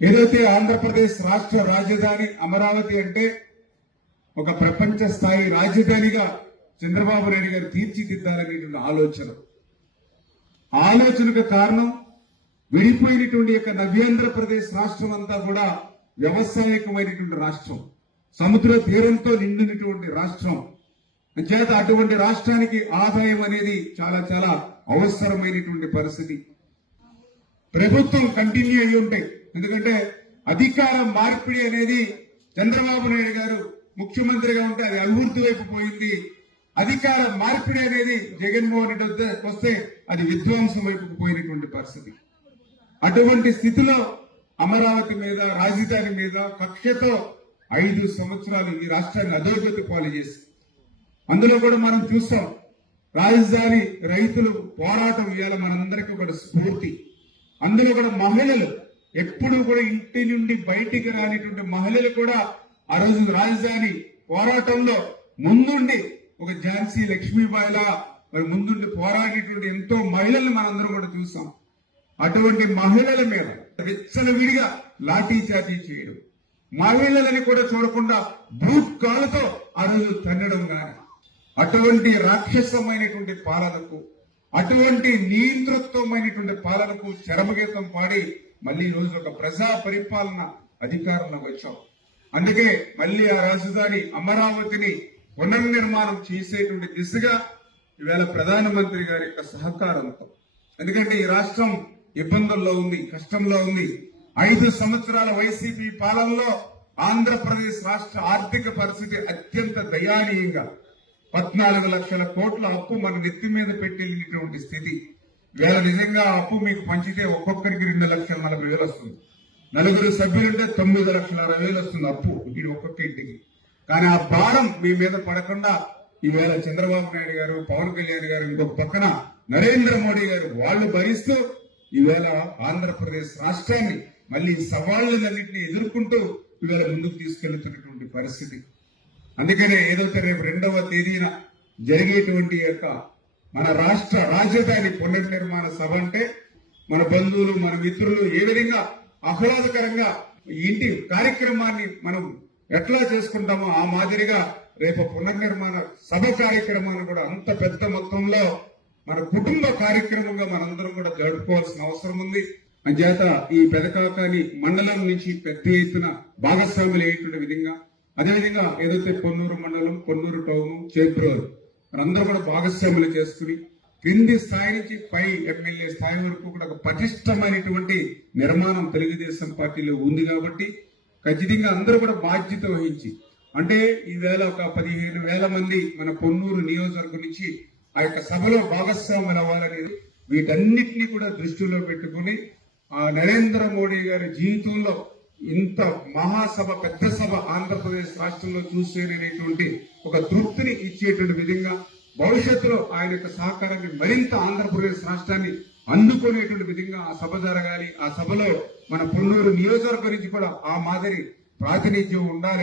ఏదైతే ఆంధ్రప్రదేశ్ రాష్ట్ర రాజధాని అమరావతి అంటే ఒక ప్రపంచ స్థాయి రాజధానిగా చంద్రబాబు నాయుడు గారు తీర్చిదిద్దాలనేటువంటి ఆలోచన. ఆలోచనకు కారణం విడిపోయినటువంటి యొక్క నవ్యాంధ్రప్రదేశ్ రాష్ట్రం అంతా కూడా వ్యవసాయకమైనటువంటి రాష్ట్రం. సముద్ర తీరంతో నిండినటువంటి రాష్ట్రం. చేత అటువంటి రాష్ట్రానికి ఆదాయం అనేది చాలా చాలా అవసరమైనటువంటి పరిస్థితి. ప్రభుత్వం కంటిన్యూ అయ్యి ఉంటాయి. ఎందుకంటే అధికార మార్పిడి అనేది చంద్రబాబు నాయుడు గారు ముఖ్యమంత్రిగా ఉంటే అది అభివృద్ధి వైపు పోయింది. అధికార మార్పిడి అనేది జగన్మోహన్ రెడ్డి వస్తే అది విధ్వంసం వైపు పోయినటువంటి పరిస్థితి. అటువంటి స్థితిలో అమరావతి మీద రాజధాని మీద కక్షతో ఐదు సంవత్సరాలు ఈ రాష్ట్రాన్ని అధోగతి పాలు చేసి అందులో కూడా మనం చూస్తాం రాజధాని రైతులు పోరాటం ఇవాళ మనందరికీ కూడా స్ఫూర్తి. అందులో కూడా మహిళలు ఎప్పుడు కూడా ఇంటి నుండి బయటికి రానిటువంటి మహిళలు కూడా ఆ రోజు రాజధాని పోరాటంలో ముందుండి ఒక ఝాన్సీ లక్ష్మీబాయిలా మరి ముందుండి పోరాడేటువంటి ఎంతో మహిళలు మనందరం కూడా చూసాం. అటువంటి మహిళల మీద విచ్చలవిడిగా లాఠీ చార్జీ చేయడం మహిళలని కూడా చూడకుండా బ్రూట్ కాళ్ళతో ఆ రోజు తన్నడం గాని అటువంటి రాక్షసమైనటువంటి పాలనకు అటువంటి నియంతృత్వమైనటువంటి పాలనకు చరమగీతం పాడి మళ్ళీ ఈ రోజు ఒక ప్రజా పరిపాలన అధికారంలోకి వచ్చాం. అందుకే మళ్ళీ ఆ రాజధాని అమరావతిని పునర్నిర్మాణం చేసేటువంటి దిశగా ఈవేళ ప్రధానమంత్రి గారి యొక్క సహకారంతో ఎందుకంటే ఈ రాష్ట్రం ఇబ్బందుల్లో ఉంది కష్టంలో ఉంది. ఐదు సంవత్సరాల వైసీపీ పాలనలో ఆంధ్రప్రదేశ్ రాష్ట్ర ఆర్థిక పరిస్థితి అత్యంత దయానీయంగా పద్నాలుగు లక్షల కోట్ల అప్పు మన నెత్తి మీద పెట్టినటువంటి స్థితి. వేళ నిజంగా అప్పు మీకు పంచితే ఒక్కొక్కరికి రెండు లక్షల నలభై వేలు వస్తుంది. నలుగురు సభ్యులుంటే తొమ్మిది లక్షల అరవై వేలు వస్తుంది అప్పు ఇది ఒక్కొక్క ఇంటికి. కానీ ఆ భారం మీ మీద పడకుండా ఈవేళ చంద్రబాబు నాయుడు గారు పవన్ కళ్యాణ్ గారు ఇంకొక పక్కన నరేంద్ర మోడీ గారు వాళ్ళు భరిస్తూ ఈవేళ ఆంధ్రప్రదేశ్ రాష్ట్రాన్ని మళ్ళీ సవాళ్ళన్నింటినీ ఎదుర్కొంటూ ఈవేళ ముందుకు తీసుకెళ్తున్నటువంటి పరిస్థితి. అందుకనే ఏదైతే రేపు రెండవ తేదీన జరిగేటువంటి యొక్క మన రాష్ట్ర రాజధాని పునర్నిర్మాణ సభ అంటే మన బంధువులు మన మిత్రులు ఏ విధంగా ఆహ్లాదకరంగా ఇంటి కార్యక్రమాన్ని మనం ఎట్లా చేసుకుంటామో ఆ మాదిరిగా రేపు పునర్నిర్మాణ సభ కార్యక్రమాన్ని కూడా అంత పెద్ద మొత్తంలో మన కుటుంబ కార్యక్రమంగా మనందరం కూడా జరుపుకోవాల్సిన అవసరం ఉంది. అంచేత ఈ పెదకాకాని మండలం నుంచి పెద్ద ఎత్తున భాగస్వాములు అయ్యేటువంటి విధంగా అదేవిధంగా ఏదైతే కొన్నూరు మండలం కొన్నూరు టౌన్ చేబ్రోలు అందరూ కూడా భాగస్వాములు చేసుకుని క్రింది స్థాయి నుంచి పై ఎమ్మెల్యే స్థాయి వరకు కూడా ఒక పటిష్టమైనటువంటి నిర్మాణం తెలుగుదేశం పార్టీలో ఉంది కాబట్టి ఖచ్చితంగా అందరూ కూడా బాధ్యత వహించి అంటే ఈవేళ ఒక పదిహేను వేల మంది మన పొన్నూరు నియోజకవర్గం నుంచి ఆ యొక్క సభలో భాగస్వాములు అవ్వాలనేది వీటన్నిటిని కూడా దృష్టిలో పెట్టుకుని ఆ నరేంద్ర మోడీ గారి జీవితంలో ఇంత మహాసభ పెద్ద సభ ఆంధ్రప్రదేశ్ రాష్ట్రంలో చూసేటటువంటి ఒక తృప్తిని ఇచ్చేటువంటి విధంగా భవిష్యత్తులో ఆయన యొక్క సహకారాన్ని మరింత ఆంధ్రప్రదేశ్ రాష్ట్రాన్ని అందుకునేటువంటి విధంగా ఆ సభ జరగాలి. ఆ సభలో మన పొన్నూరు నియోజకవర్గం నుంచి కూడా ఆ మాదిరి ప్రాతినిధ్యం ఉండాలి.